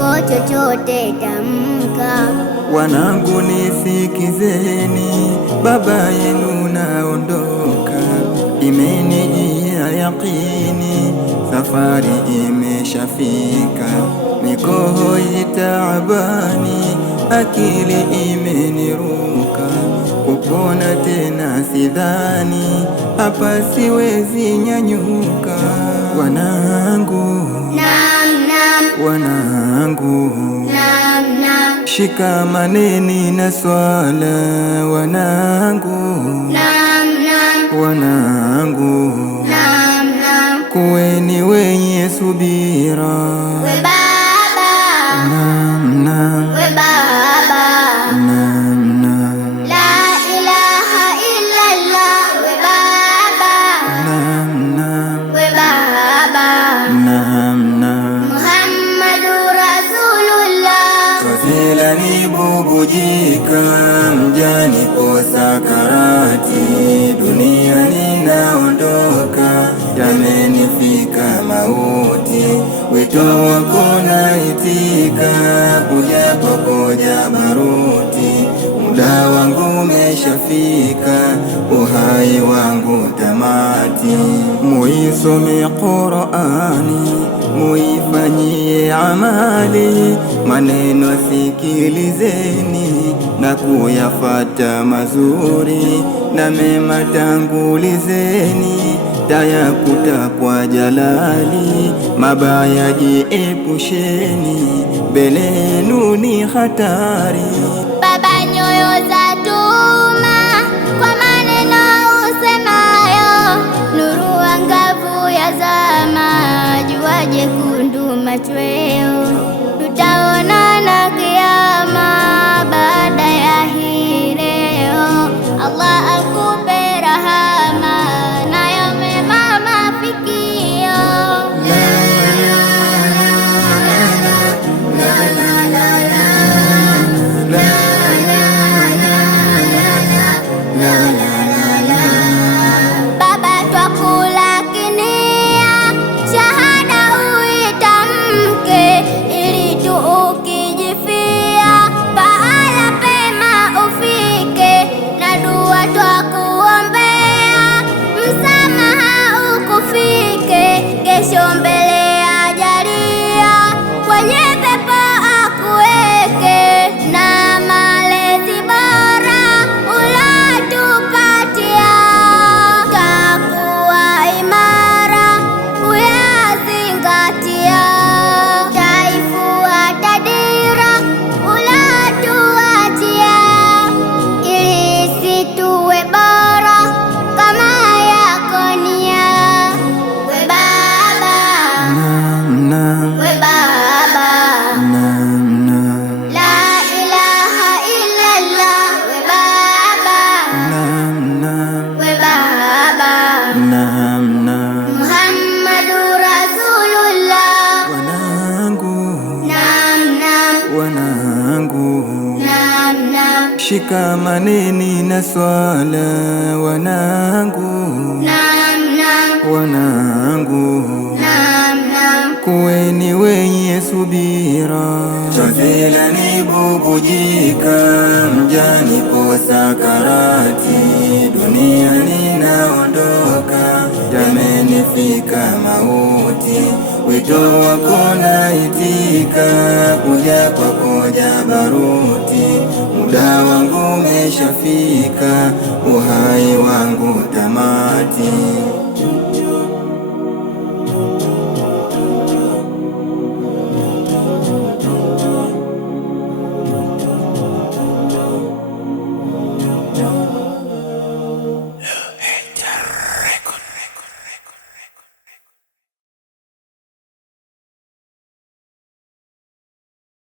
kifo chochote tamka. Wanangu nisikizeni, baba yenu naondoka, imenijia yaqini, safari imeshafika, niko hoi taabani, akili imeniruka, kupona tena sidhani, hapa siwezi nyanyuka. Wanangu, wanangu, shikamaneni na swala. Wanangu, wanangu, kuweni wenye subira. We baba, we baba, la ilaha illallah. We baba, we baba, Muhammadur Rasulullah. Fadhila ni bubujika, mjani po sakarati, dunia ninaondoka, yamenifika mauti, wito wako naitika, kuja kwako Jabaruti, muda wangu umeshafika, uhai wangu tamati. Muisome Qur'ani, muifanyie amali, maneno sikilizeni na kuyafata mazuri, na mema tangulizeni, tayakuta kwa jalali, mabaya jiepusheni, belenu ni hatari. Baba, nyoyo za tuma kwa maneno usemayo, nuru angavu ya zama, jua jekundu machweo, tutaonana kiyama baada ya hii leo. Allah akupe rahama, nayo mema mafikio. Baba, twakulakinia shahada uitamke, ili tu ukijifia pahala pema ufike, na dua twakuombea msamaha ukufike, kesho mbele ajalia kwenye pepo akuweke, na malezi bora ulotupatia, takuwa imara kuyazingatia, taifuata dira ulotuachia, ili situwe bora kama yako nia. We baba, we baba, la ilaha illallah. We baba, we baba, Muhammadur Rasulullah. Wanangu, wanangu, shikamaneni na swala. Wanangu, wanangu, kuweni wenye subira. Fadhila ni bubujika, mjani po sakarati, dunia ninaondoka, yamenifika mauti, wito wako naitika, kuja kwako Jabaruti, muda wangu umeshafika, uhai wangu tamati.